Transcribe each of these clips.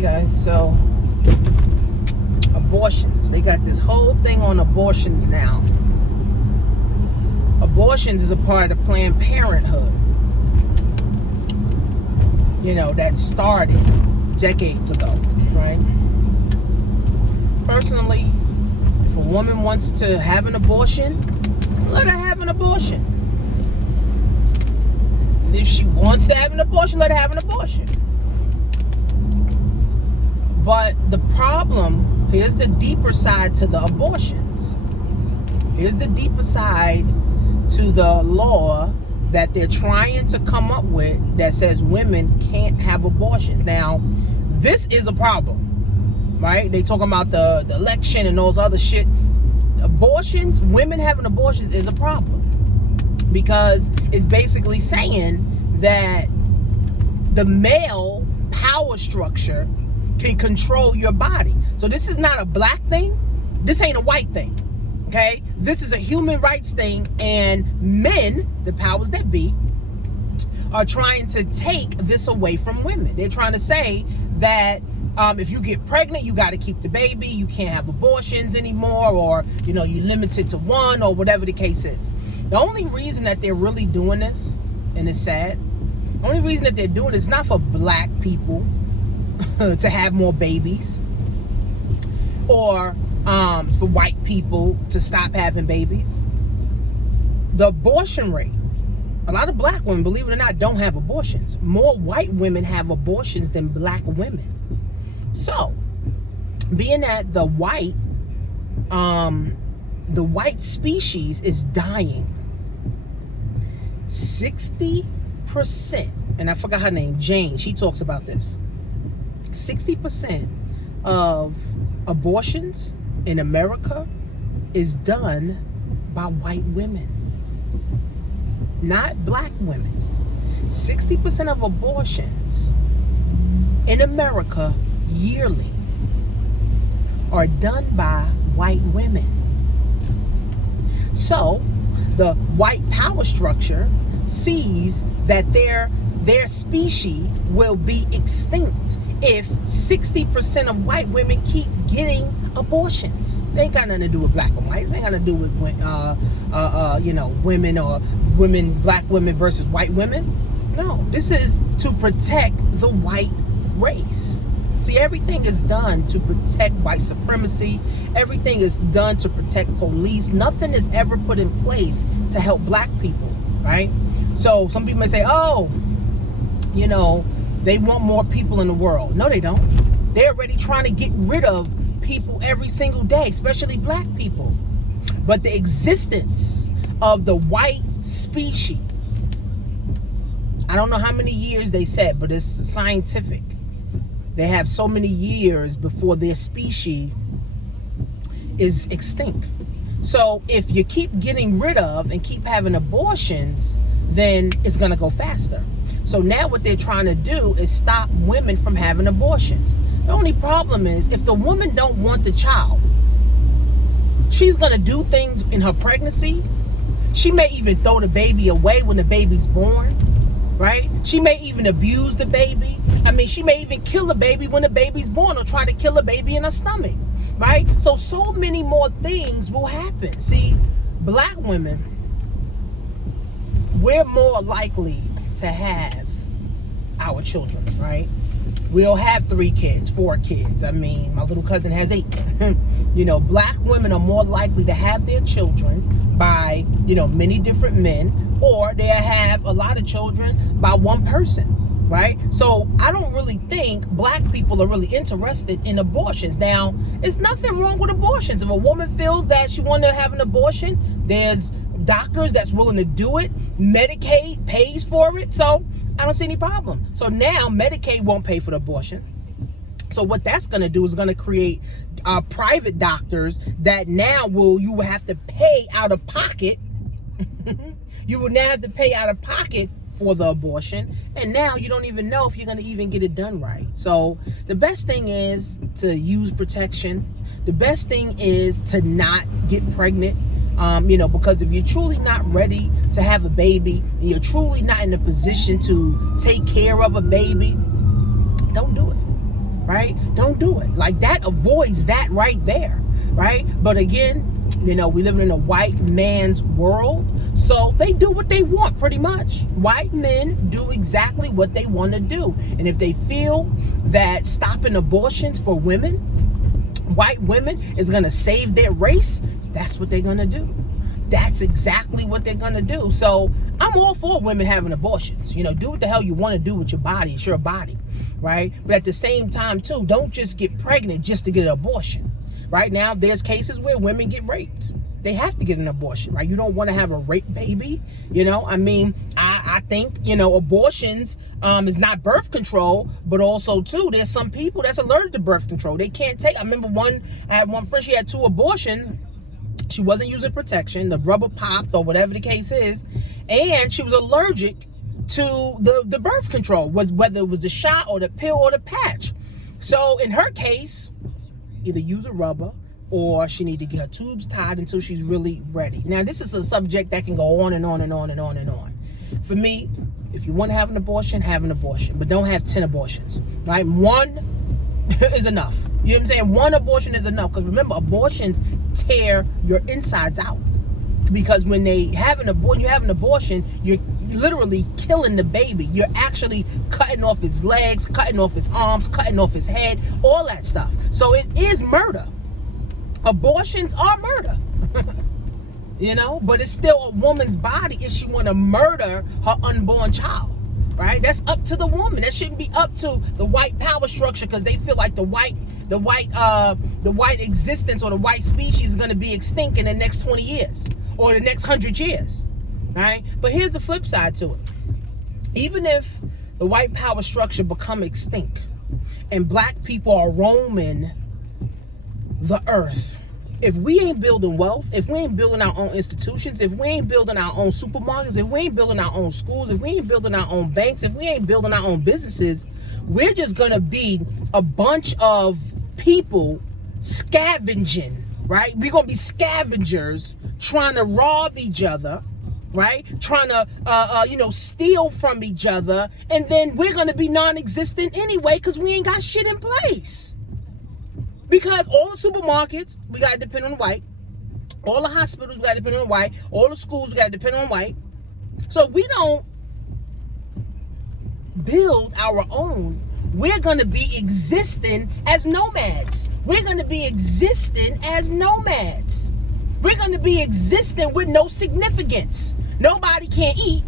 Hey guys, so abortions. They got this whole thing on abortions now. Abortions is a part of Planned Parenthood. You know, that started decades ago, right? Personally, if a woman wants to have an abortion, let her have an abortion. If she wants to have an abortion, let her have an abortion. But the problem, here's the deeper side to the abortions. Here's the deeper side to the law that they're trying to come up with that says women can't have abortions. Now, this is a problem, right? They talking about the election and those other shit. Abortions, women having abortions is a problem because it's basically saying that the male power structure can control your body. So this is not a black thing. This ain't a white thing. Okay? This is a human rights thing, and men, the powers that be, are trying to take this away from women. They're trying to say that if you get pregnant, you got to keep the baby. You can't have abortions anymore, or you're limited to one, or whatever the case is. The only reason that they're really doing this, and it's sad, the only reason that they're doing it is not for black people to have more babies, or for white people to stop having babies. The abortion rate, a lot of black women, believe it or not, don't have abortions. More white women have abortions than black women. So, being that the white species is dying, 60%, and I forgot her name, Jane, she talks about this. 60% of abortions in America is done by white women, not black women. 60% of abortions in America yearly are done by white women. So the white power structure sees that their species will be extinct if 60% of white women keep getting abortions. They ain't got nothing to do with black and white. It ain't got to do with women or black women versus white women. No, this is to protect the white race. See, everything is done to protect white supremacy. Everything is done to protect police. Nothing is ever put in place to help black people, right? So some people may say, they want more people in the world. No, they don't. They're already trying to get rid of people every single day, especially black people. But the existence of the white species, I don't know how many years they said, but it's scientific. They have so many years before their species is extinct. So if you keep getting rid of and keep having abortions, then it's going to go faster. So now what they're trying to do is stop women from having abortions. The only problem is if the woman don't want the child, she's going to do things in her pregnancy. She may even throw the baby away when the baby's born, right? She may even abuse the baby. She may even kill the baby when the baby's born, or try to kill a baby in her stomach, right? So many more things will happen. See, black women, we're more likely to have our children, right? We'll have 3 kids, 4 kids. My little cousin has 8. Black women are more likely to have their children by, many different men, or they have a lot of children by one person, right? So I don't really think black people are really interested in abortions. Now, there's nothing wrong with abortions. If a woman feels that she wants to have an abortion, there's doctors that's willing to do it. Medicaid pays for it. So I don't see any problem. So now Medicaid won't pay for the abortion. So what that's going to do is going to create private doctors that now you will have to pay out of pocket. You will now have to pay out of pocket for the abortion, and now you don't even know if you're going to even get it done right. So the best thing is to use protection. The best thing is to not get pregnant. Because if you're truly not ready to have a baby, and you're truly not in a position to take care of a baby, don't do it. right? Don't do it. Like, that avoids that right there, right? But again, you know, we live in a white man's world, so they do what they want, pretty much. White men do exactly what they want to do. And if they feel that stopping abortions for women, white women, is going to save their race, that's what they're going to do. That's exactly what they're going to do. So I'm all for women having abortions. You know, do what the hell you want to do with your body. It's your body, right? But at the same time, too, don't just get pregnant just to get an abortion. Right now, there's cases where women get raped. They have to get an abortion, right? You don't want to have a rape baby, you know? I mean, I think, you know, abortions is not birth control, but also, too, there's some people that's allergic to birth control. They can't take, I remember I had one friend, she had 2 abortions. She wasn't using protection. The rubber popped or whatever the case is. And she was allergic to the birth control, whether it was the shot or the pill or the patch. So in her case, either use a rubber or she need to get her tubes tied until she's really ready. Now, this is a subject that can go on and on and on and on and on. For me, if you want to have an abortion, but don't have 10 abortions, right? 1 is enough. You know what I'm saying? 1 abortion is enough, because remember, abortions tear your insides out. Because when you have an abortion, you're literally killing the baby. You're actually cutting off its legs, cutting off its arms, cutting off its head, all that stuff. So it is murder. Abortions are murder. You know, but it's still a woman's body if she want to murder her unborn child, right? That's up to the woman. That shouldn't be up to the white power structure, because they feel like the white existence or the white species is going to be extinct in the next 20 years or the next 100 years, right? But here's the flip side to it. Even if the white power structure become extinct and black people are roaming the earth, if we ain't building wealth, if we ain't building our own institutions, if we ain't building our own supermarkets, if we ain't building our own schools, if we ain't building our own banks, if we ain't building our own businesses, we're just going to be a bunch of people scavenging, right? We're going to be scavengers trying to rob each other, right? Trying to, steal from each other. And then we're going to be non-existent anyway, because we ain't got shit in place. Because all the supermarkets, we got to depend on white. All the hospitals, we got to depend on white. All the schools, we got to depend on white. So we don't build our own, we're going to be existing as nomads. We're going to be existing as nomads. We're going to be existing with no significance. Nobody can eat.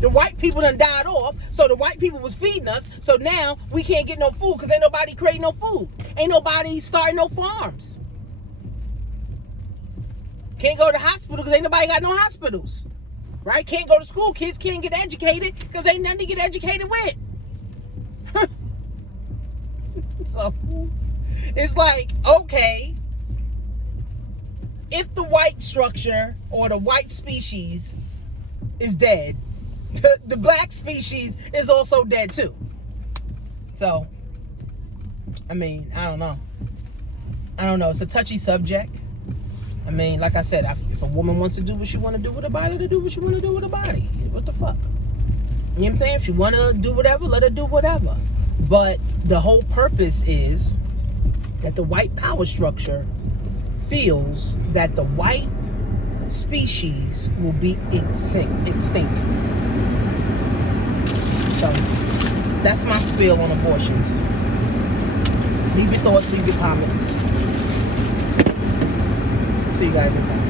The white people done died off, so the white people was feeding us, so now we can't get no food because ain't nobody creating no food. Ain't nobody starting no farms. Can't go to the hospital because ain't nobody got no hospitals. Right? Can't go to school. Kids can't get educated because ain't nothing to get educated with. So, it's like, okay, if the white structure or the white species is dead, the black species is also dead too. So, I mean, I don't know. It's a touchy subject. I mean, like I said, if a woman wants to do what she want to do with her body, let her do what she want to do with her body. What the fuck? You know what I'm saying? If she want to do whatever, let her do whatever. But the whole purpose is that the white power structure feels that the white species will be extinct. So, that's my spiel on abortions. Leave your thoughts, leave your comments. See you guys in class.